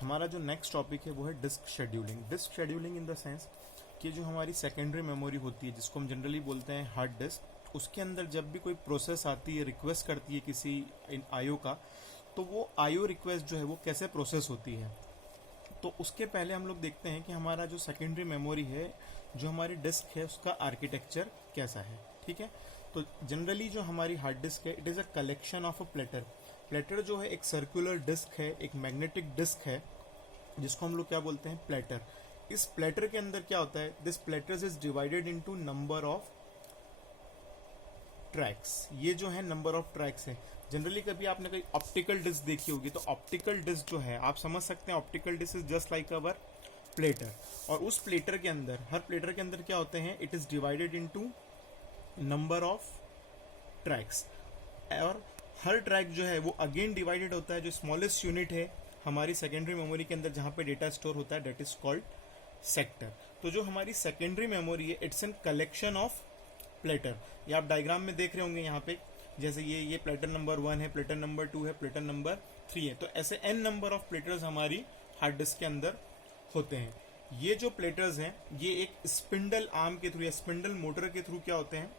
हमारा जो next topic है वो है disk scheduling. Disk scheduling in the sense कि जो हमारी सेकेंडरी मेमोरी होती है जिसको हम जनरली बोलते हैं हार्ड डिस्क, उसके अंदर जब भी कोई प्रोसेस आती है, रिक्वेस्ट करती है किसी आईओ का, तो वो आईओ रिक्वेस्ट जो है वो कैसे प्रोसेस होती है। तो उसके पहले हम लोग देखते हैं कि हमारा जो सेकेंडरी मेमोरी है, जो हमारी डिस्क है, उसका आर्किटेक्चर कैसा है। ठीक है, तो जनरली जो हमारी हार्ड डिस्क है, it is a collection of a platter. Platter जो है एक सर्कुलर डिस्क है, एक मैग्नेटिक डिस्क है, जिसको हम लोग क्या बोलते हैं, प्लेटर। इस प्लेटर के अंदर क्या होता है, this platter is divided into number of tracks. ये जो है नंबर ऑफ ट्रैक्स है। जनरली कभी आपने कोई ऑप्टिकल डिस्क देखी होगी, तो ऑप्टिकल डिस्क जो है आप समझ सकते हैं, optical disk is just like our platter. और उस प्लेटर के अंदर, हर प्लेटर के अंदर क्या होते हैं, it is divided into number of tracks. और हर ट्रैक जो है वो अगेन डिवाइडेड होता है, जो स्मॉलेस्ट यूनिट है हमारी सेकेंडरी मेमोरी के अंदर जहां पे डेटा स्टोर होता है, दैट इज कॉल्ड सेक्टर। तो जो हमारी सेकेंडरी मेमोरी है, it's an collection of platter. ये आप डायग्राम में देख रहे होंगे यहाँ पे, जैसे ये प्लेटर नंबर 1 है, प्लेटर नंबर 2 है, प्लेटर नंबर 3 है। तो ऐसे n नंबर ऑफ प्लेटर्स हमारी हार्ड डिस्क के अंदर होते हैं। ये जो प्लेटर्स हैं, ये एक स्पिंडल आर्म के थ्रू या स्पिंडल मोटर के थ्रू क्या होते हैं,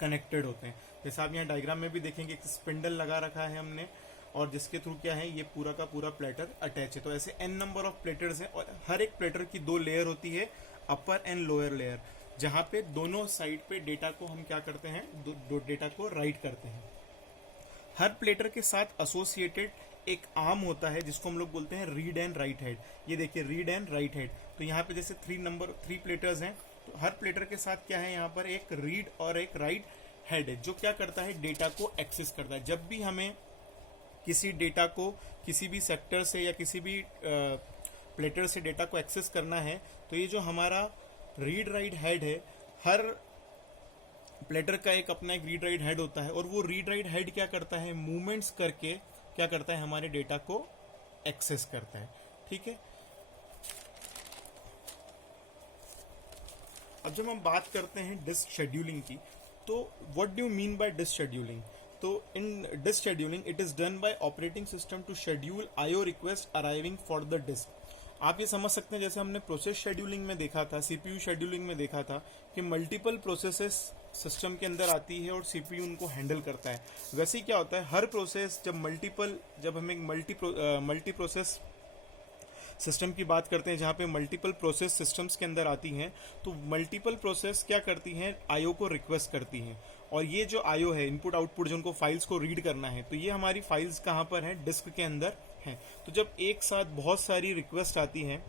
कनेक्टेड होते हैं। जैसे आप यहाँ डायग्राम में भी देखेंगे, एक स्पिंडल लगा रखा है हमने, और जिसके थ्रू क्या है, ये पूरा का पूरा प्लेटर अटैच है। तो ऐसे n नंबर ऑफ प्लेटर्स हैं, और हर एक प्लेटर की 2 लेयर होती है, अपर एंड लोअर लेयर, जहां पे दोनों साइड पे डेटा को हम क्या करते हैं, दो डेटा को राइट करते हैं। हर प्लेटर के साथ एसोसिएटेड एक आर्म होता है जिसको हम लोग बोलते हैं रीड एंड राइट हेड। ये देखिए, रीड एंड राइट हेड। तो यहाँ पे जैसे 3 प्लेटर्स हैं, तो हर प्लेटर के साथ क्या है, यहाँ पर एक रीड और एक राइट हेड है, जो क्या करता है, डेटा को एक्सेस करता है। जब भी हमें किसी डेटा को किसी भी सेक्टर से या किसी भी प्लेटर से डेटा को एक्सेस करना है, तो ये जो हमारा रीड राइट हेड है, हर प्लेटर का एक अपना एक रीड राइट हेड होता है, और वो रीड राइट हेड क्या करता है, मूवमेंट्स करके क्या करता है, हमारे डेटा को एक्सेस करता है। ठीक है, अब जब हम बात करते हैं डिस्क शेड्यूलिंग की, तो what do you mean by disk scheduling. तो in disk scheduling it is done by operating system to schedule IO request arriving for the disk. आप ये समझ सकते हैं, जैसे हमने प्रोसेस शेड्यूलिंग में देखा था, सीपीयू शेड्यूलिंग में देखा था कि मल्टीपल प्रोसेसेस सिस्टम के अंदर आती है और सीपीयू उनको हैंडल करता है। वैसे ही क्या होता है, हर प्रोसेस जब हम एक मल्टी प्रोसेस सिस्टम की बात करते हैं, जहाँ पे मल्टीपल प्रोसेस सिस्टम्स के अंदर आती हैं, तो मल्टीपल प्रोसेस क्या करती हैं, आईओ को रिक्वेस्ट करती हैं। और ये जो आईओ है, इनपुट आउटपुट, जो उनको फाइल्स को रीड करना है, तो ये हमारी फाइल्स कहाँ पर हैं, डिस्क के अंदर हैं। तो जब एक साथ बहुत सारी रिक्वेस्ट आती हैं,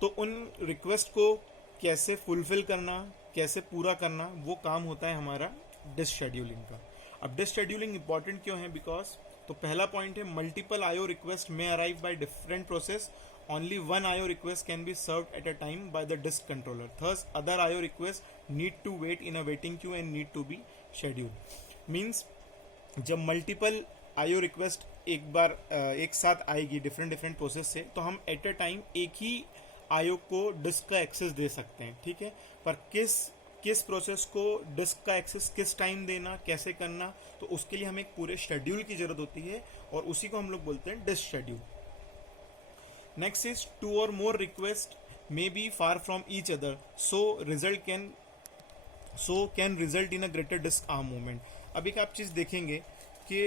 तो उन रिक्वेस्ट को कैसे फुलफिल करना, कैसे पूरा करना, वो काम होता है हमारा डिस्क शेड्यूलिंग का। अब डिस्क शेड्यूलिंग इंपॉर्टेंट क्यों है, बिकॉज तो पहला पॉइंट है, मल्टीपल आईओ रिक्वेस्ट में arrive by different process, only one IO request can be served at a time by the disk controller. Thus, other IO requests need to wait in a waiting queue and need to be scheduled. Means जब multiple IO request एक साथ आएगी different process से, तो हम at a time एक ही IO को disc का एक्सेस दे सकते हैं। ठीक है, पर किस प्रोसेस को डिस्क का एक्सेस किस टाइम देना, कैसे करना, तो उसके लिए हमें एक पूरे शेड्यूल की जरूरत होती है, और उसी को हम लोग बोलते हैं disc schedule. Next is 2 or more requests may be far from each other, so can result in a greater disk arm movement. अब एक आप चीज देखेंगे कि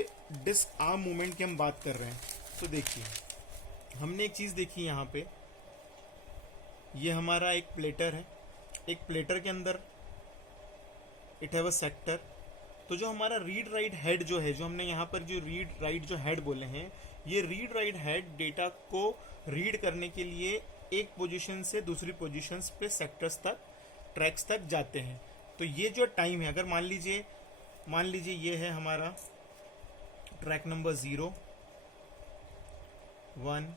डिस्क आर्म मूवमेंट की हम बात कर रहे हैं, तो देखिए हमने एक चीज देखी यहाँ पे, ये हमारा एक प्लेटर है, एक प्लेटर के अंदर इट हैव अ सेक्टर। तो जो हमारा रीड राइट हेड जो है, जो हमने यहाँ पर जो रीड राइट जो हेड बोले हैं, ये रीड राइट हेड डेटा को रीड करने के लिए एक पोजीशन से दूसरी पोजीशन पे सेक्टर्स तक, ट्रैक्स तक जाते हैं। तो ये जो टाइम है, अगर मान लीजिए ये है हमारा ट्रैक नंबर 0, 1,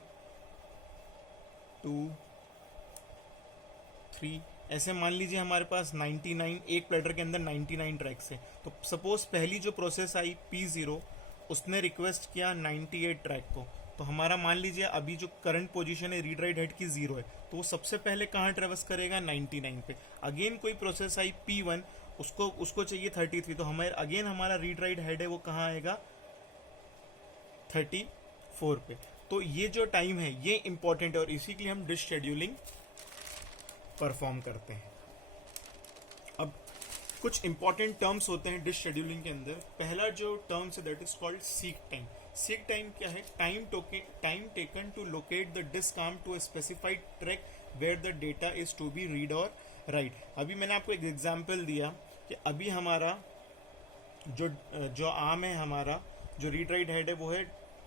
2, 3, ऐसे मान लीजिए हमारे पास 99, एक प्लेटर के अंदर 99 ट्रैक्स है। तो सपोज पहली जो प्रोसेस आई P0, उसने रिक्वेस्ट किया 98 ट्रैक को, तो हमारा मान लीजिए अभी जो करंट पोजीशन है रीड राइट हेड की 0 है, तो वो सबसे पहले कहाँ ट्रेवर्स करेगा, 99 पे। अगेन कोई प्रोसेस आई P1, उसको चाहिए 33, तो हमारा रीड राइट हेड है वो कहाँ आएगा, 34 पे। तो ये जो टाइम है ये इंपॉर्टेंट है और इसी के लिए हम डिस्क शेड्यूलिंग परफॉर्म करते हैं। अब कुछ इंपॉर्टेंट टर्म्स होते हैं डिस्क शेड्यूलिंग के अंदर। पहला जो टर्म्स है that is called seek time. Seek time क्या है? Time taken to locate the disk arm to a specified track where the data is to be read और राइट। अभी मैंने आपको एक एग्जांपल दिया कि अभी हमारा जो आर्म है, हमारा जो रीड राइट हेड है वो है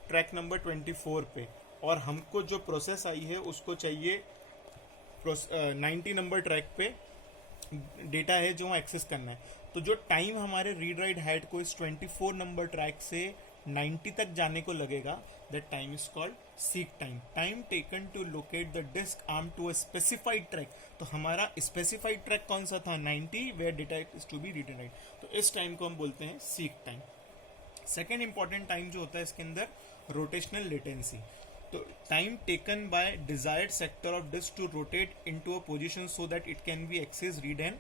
ट्रैक नंबर 24 पे, और हमको जो प्रोसेस आई है उसको चाहिए 90 नंबर ट्रैक पे डेटा है जो एक्सेस करना है। तो जो टाइम हमारे रीड राइट हेड को इस 24 नंबर ट्रैक से 90 तक जाने को लगेगा, that time is called seek time. Time taken to locate the disk arm to a specified track. तो हमारा स्पेसिफाइड ट्रैक कौन सा था? 90, where data is to be read write. तो इस टाइम को हम बोलते हैं seek time. Second important time जो होता है इसके अंदर, रोटेशनल लेटेंसी। तो time taken by desired sector of disk to rotate into a position so that it can be access read and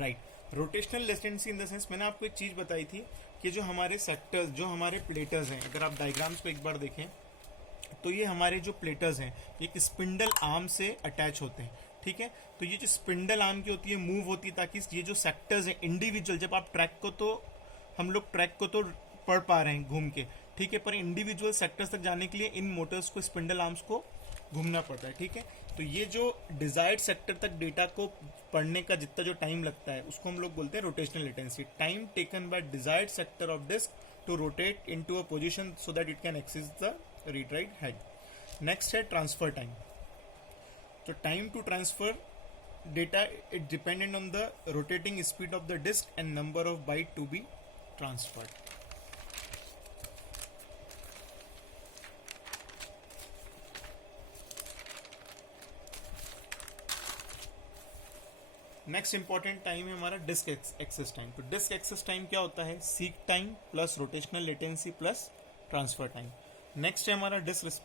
write. Rotational latency in the sense, मैंने आपको एक चीज बताई थी कि जो हमारे सेक्टर्स, जो हमारे प्लेटर्स हैं, अगर आप डायग्राम्स को एक बार देखें तो ये हमारे जो प्लेटर्स हैं एक स्पिंडल आर्म से अटैच होते हैं, ठीक है। तो ये जो स्पिंडल आर्म की होती है मूव होती है ताकि ये जो सेक्टर्स हैं इंडिविजुअल, जब आप ट्रैक को तो हम लोग ट्रैक को तो पढ़ पा रहे हैं घूम के, ठीक है, पर इंडिविजुअल सेक्टर्स तक जाने के लिए इन मोटर्स को, स्पिंडल आर्म्स को घूमना पड़ता है, ठीक है। तो ये जो डिजायर्ड सेक्टर तक डेटा को पढ़ने का जितना जो टाइम लगता है उसको हम लोग बोलते हैं rotational latency. Time taken by desired sector of disk to rotate into a position so that it can access the read write head. Next है ट्रांसफर टाइम। तो time to transfer data it dependent on the rotating speed of the disk and number of byte to be transferred. Next important time है हमारा disk access time. तो disk access time क्या होता है? Seek time plus rotational latency plus transfer time. Next है हमारा disc